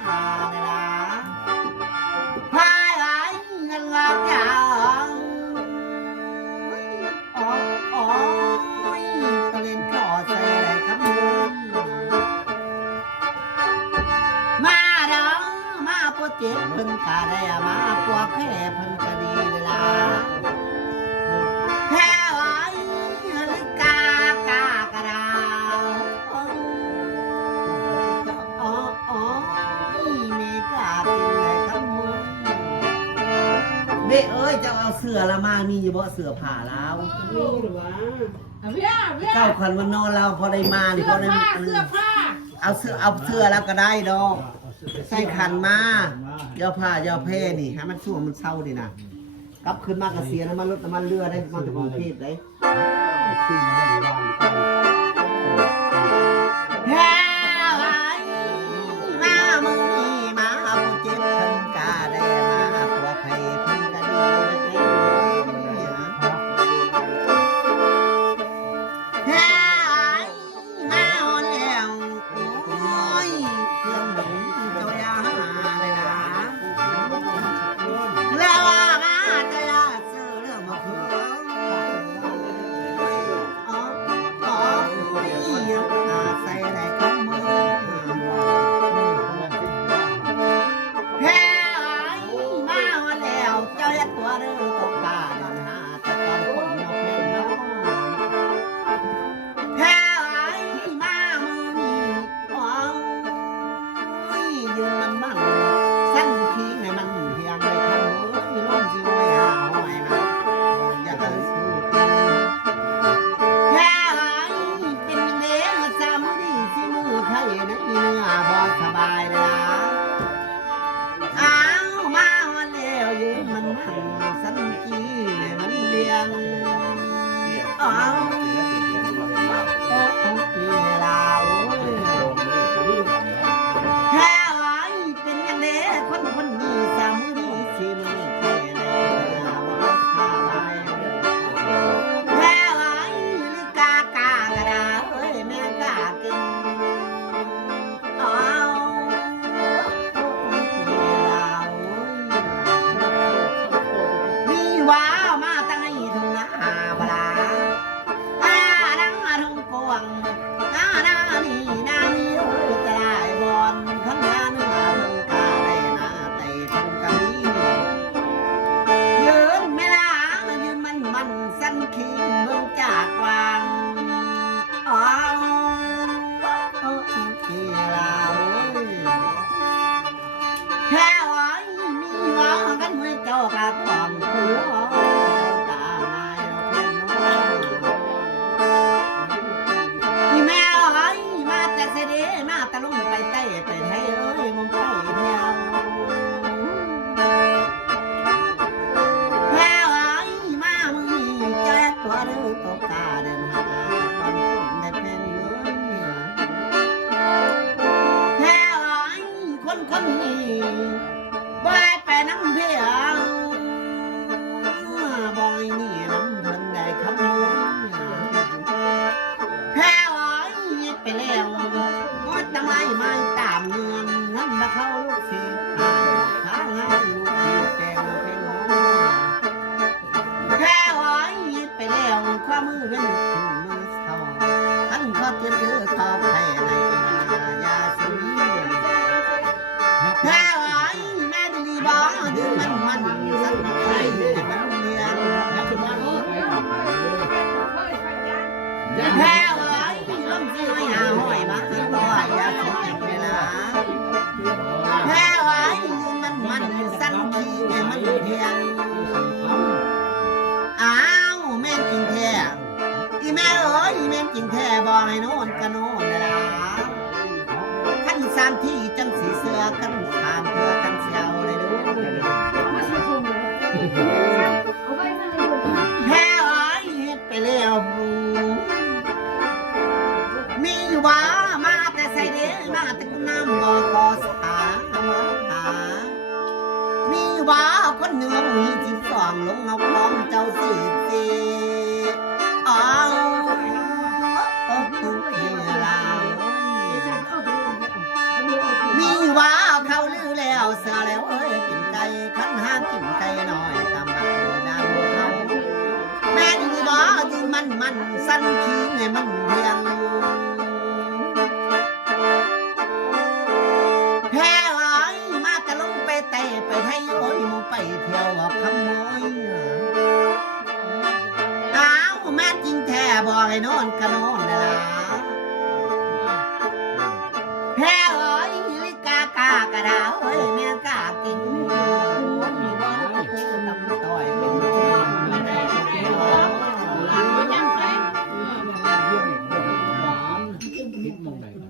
เนี่ยนะพายไหลเงินงอกยาวอ๋ออ๋อตะเล่นขอใส่อะไรครับผมมาเด้อมาปวดเจ็บเพิ่นกะได้มาปวดแค่เพิ่นกะดีเลยล่ะแค่ไหวกากากระดาวอ๋ออ๋อมีกากินอะไรครับมึงเบ้เอ้ยจะเอาเสื้อละมามีอยู่บ่เสื้อผ้าแล้ว มีหรือวะเบี้ยเบี้ย เก้าคันวันนอนเราพอได้มานี่ เสื้ พ อ อได้ ผ้าเสื้อผ้า เอาเสื้อแล้วก็ได้ดอกใส่ขันมาเยาผ้าเยาเพ่นี่ให้มันช่วงมันเศร้าดินะกลับขึ้นมากระเสียน้ำมันรถน้ำมันเรือได้มาจากกรุงเทพได้แพ้ไหวมามือนี้มาผู้เจ็บเพิ่นกาได้มาปวดไข้เพิ่นกาดีแพ้ไหวมาอ่อนแล้วโอ้ยเครื่องหนุนเจ้ายาเลยนะแล้วว่ามาจะยาซื้อเรื่องมาคืนอ๋ออ๋อใส่อะไรครับมือแพ้มาแล้วเจ้ายัดตัวเรือตกตาดันหาจะตอนคนนอกเพลงน้องแพ้มามือนี้อ๋อยืนมันมั่งสั้นขี้ให้มันเพียงเลยครับมือล้มจิ้วไม่หาหอยนะอยากจะสู้แพ้เป็นเลี้ยงจำดีสิมือไทยนะเนื้อพอสบายเลยนะอ้าวมาวันเดียวยืนมันมั่งสั้นขี้ให้มันเลี้ยงอ้าวโอ้โหลาวแพ้เป็นอย่างเด้คนคนนี้สามมือนี้สิมือใครเลยว่าข้าไปแพ้ไว้หรือกากากระดาเอ้ยแม่กากินเอามีว้าวมาตั้งให้ทุ่งนาบลาดังมาทุ่งกวางนานี่นานี่โอ้ตะลายบอลขันนาเนื้อมึงกาได้นาไต่ทุ่งกะมียืนไม่ลายืนมันสั้นคิงเบิ่งจากวางอ๋อที่ลาวแพ้ไว้มีว้ากันไม่เจ้ากระป๋องหัวตานายเราเป็นน้องที่แม่ไว้มาแต่เสด็จมาตะลุงไปเต้ไปไทยเอ้ยมึงไปเที่ยวแพ้ไว้มามึงนี่เจ้าตัวเรือตกตาเดินหาตอนคนได้เป็นเลยแพ้ไว้คนนี้บ่ได้ไปน้ำเพียวบ่อยนี่น้ำเพิ่นได้คำนวณแพ้ไว้ไปแล้วงดตั้งไรไม่ตามเงินน้ำมาเข้าลูกศิษย์ข้างให้ลูกศิษย์แจงเพลงน้องแพ้ไว้ไปแล้วความมือเป็นมือเศร้าท่านก็เตรียมเจอขอบให้ในยาสีแพ้ไว้แม่ดีบ้าดึงมันสักไทยมันเรียนแพ้ไว้ล้มที่ไม่หาหอยมาขึ้นลอยยาสีเวลาแพ้ไว้มันสั้นขี้มันเพียงอ้าวแม่กินแท้อีแม่เอ้ยแม่กินแท้บอกให้โน่นกะโน่นนะล่ะขั้นสามที่จังสีเสือกันสามเพื่อกันเสียวเลยดูแพ้ไว้ไปแล้วมีว่ามาแต่ใส่เดมาแต่กุน้ำบอกอสามาหามีว่าคนเหนือมี12ลงเอาคล้องเจ้าสิเอาลาวมีว่าค เสือแล้วเอ้ยกินไก่ขันห้ามกินไก่น้อยตามบักดามเขาแม่ดีบ่ดีมันสั้นขี้ไงมันเพียงแพ้หอยมากะลงไปเตะไปให้โอ้ยมึงไปเที่ยวบอกขโมยอ้าวแม่จริงแท้บอกให้นอนกะนอนนะล่ะแพ้หอยลิกากากระดาวเฮ้ยแม่กากินตำต่อยเป็น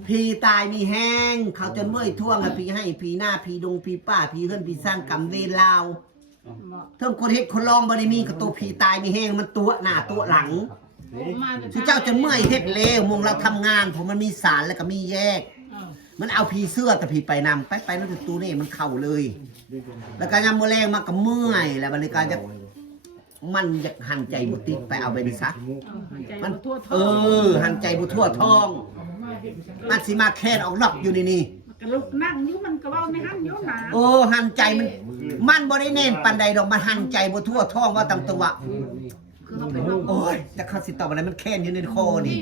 พี่ตายมีแห้งเขาจนเมื่อยท่วงอะพี่ให้พี่หน้าพี่ดงพี่ป้าพี่เฮือนพี่สร้างกำเวรลาวเทิงคนเฮ็ดคนลองบริมีกับตัวพี่ตายมีแห้งมันตัวหน้าตัวหลังที่เจ้าจนเมื่อยเฮ็ดเลวมงเราทำงานผมมันมีสารแล้วก็มีแยกมันเอาพี่เสื้อแต่พี่ไปนำไปนั่นคือตัวนี่มันเข้าเลย แล้วก็ยำโมแรงมากับเมื่อยแล้วบริการจะมันอยากหันใจบุติไปเอาไปดิซะมันหันใจบุทั่วท้องมันสิมาแค่ออกนอกอยู่นี่ กระลุกนั่งอยู่มันก็เว้าในหันอยู่นะ หันใจมันบ่ได้เน้นปันใดดอกมันหันใจบุทั่วท้องว่าตำตัวโอ้ยแต่เขาสิตอบอะไรมันแค่อยู่ในคอนี่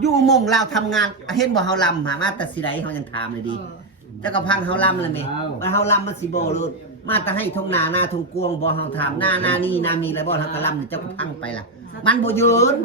อยู่มงเราทำงานเห็นบ่เฮาลำหามาแต่สิไดเฮายังถามเลยดีแต่ก็พังเฮาลำเลยไหมว่าเฮาลำมันสิบ่เลยมาแต่ให้ทงนาทงกวงบ่เฮาถามหน้านี่นามีอะไรบ่เฮาก็ลำเจ้าก็พังไปล่ะมันบ่ยืน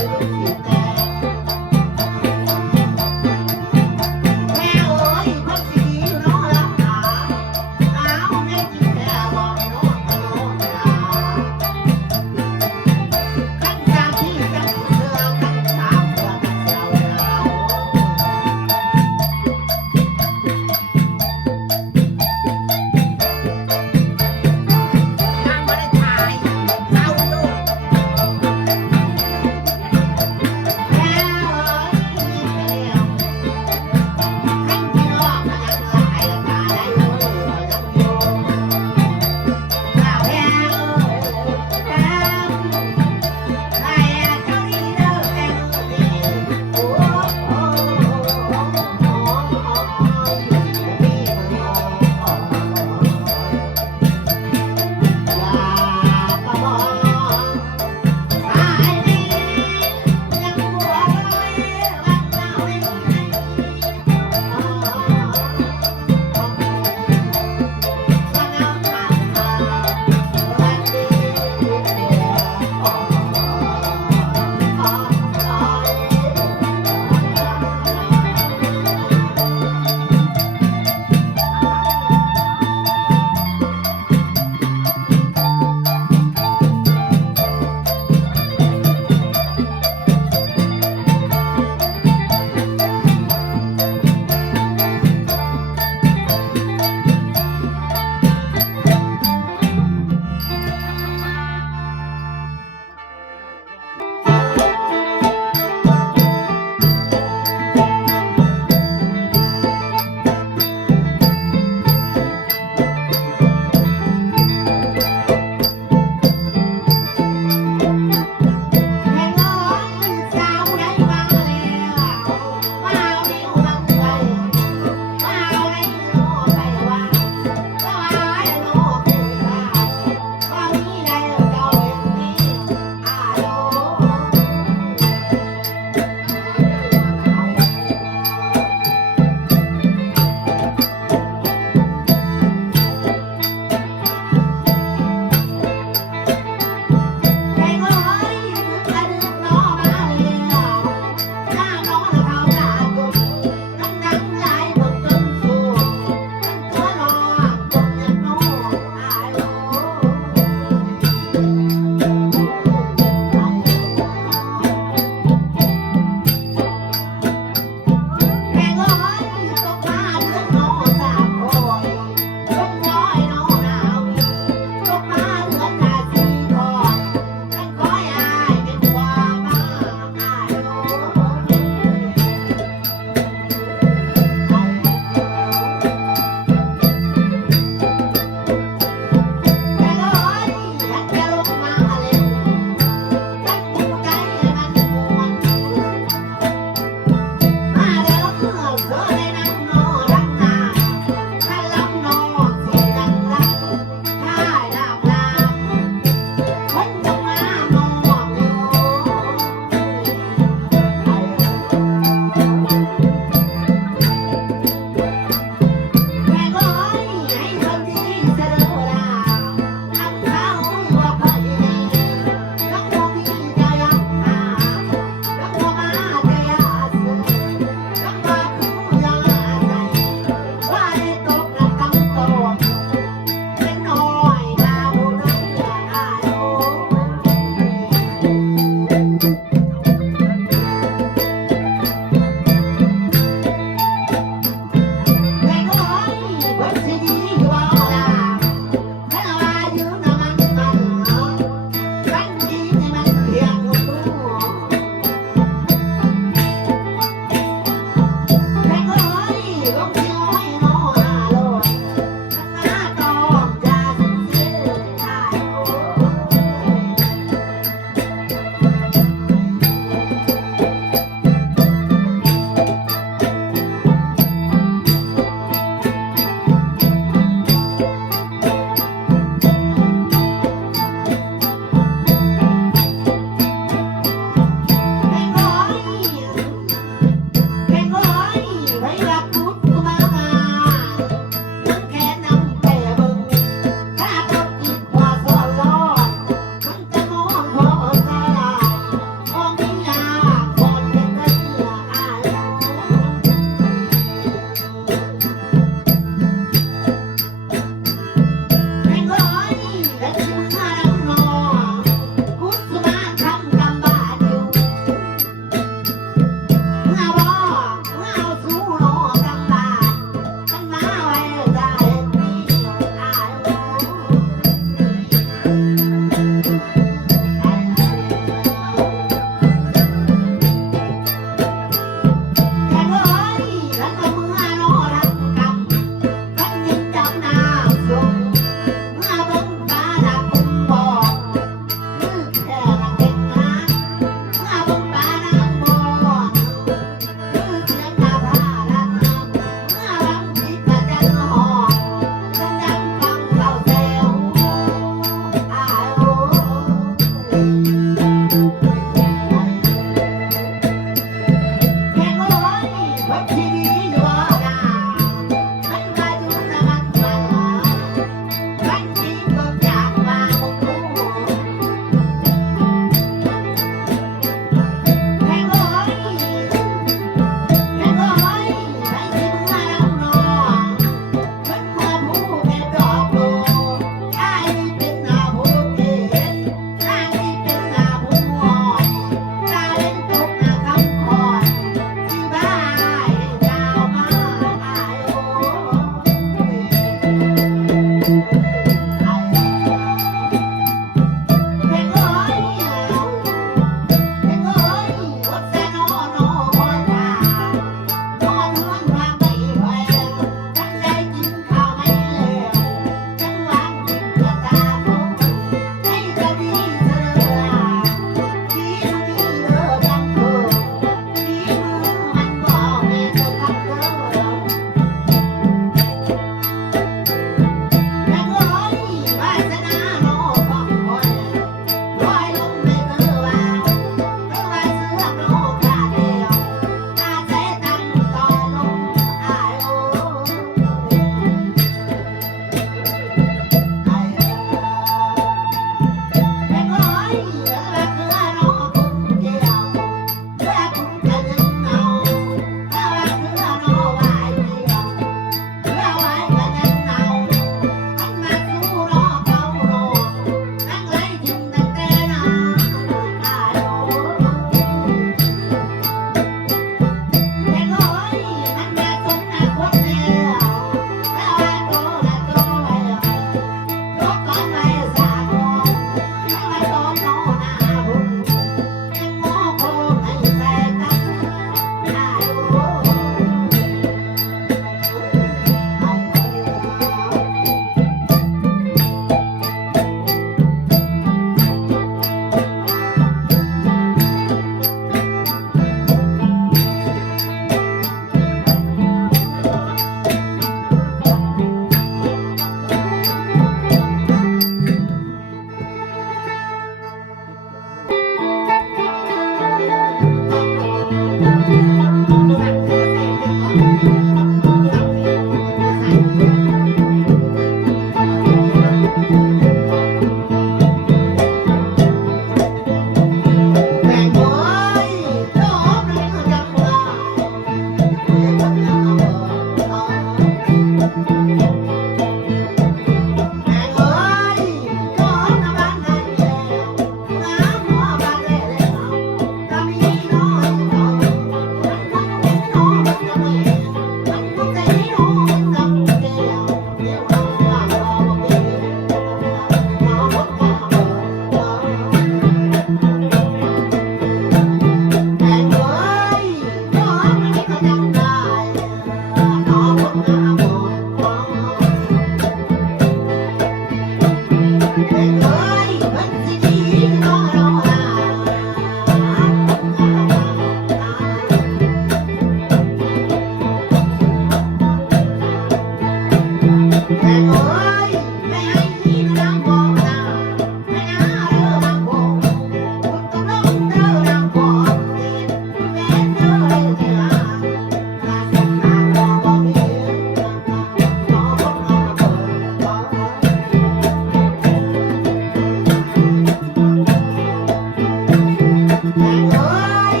แต่เอ้ย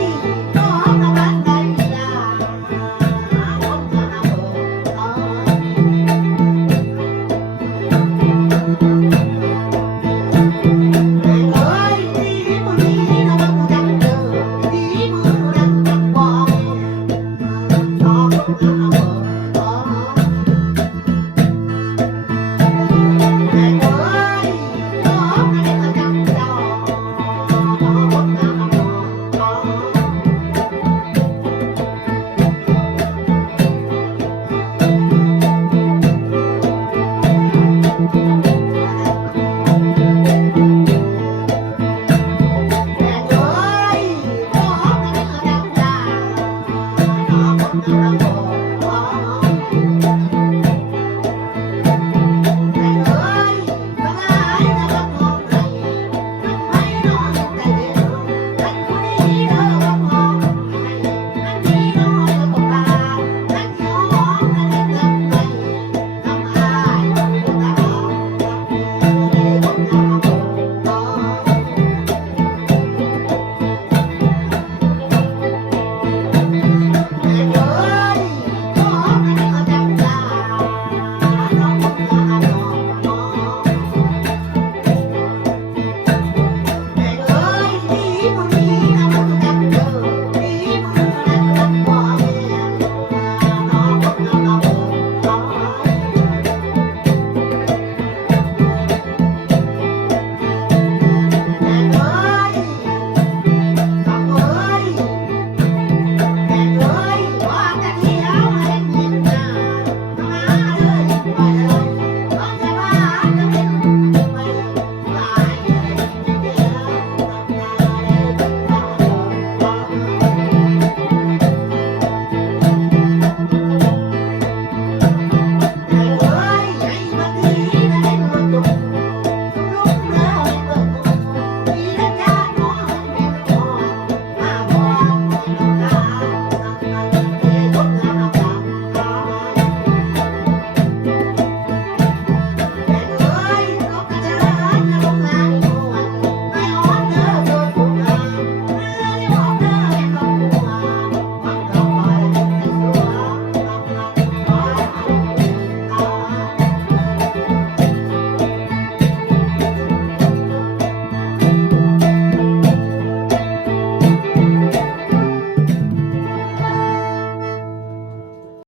น้องกำลังใจด่าคนจะเอาแต่เอ้ยดีมือนี้นะมันจังเจอดีมือนั้นจังบอกน้องเอาแต่เอ้ยน้องอะไรก็จังเจ้าแต่เอ้ยน้องอะไรก็จังเจ้าน้อง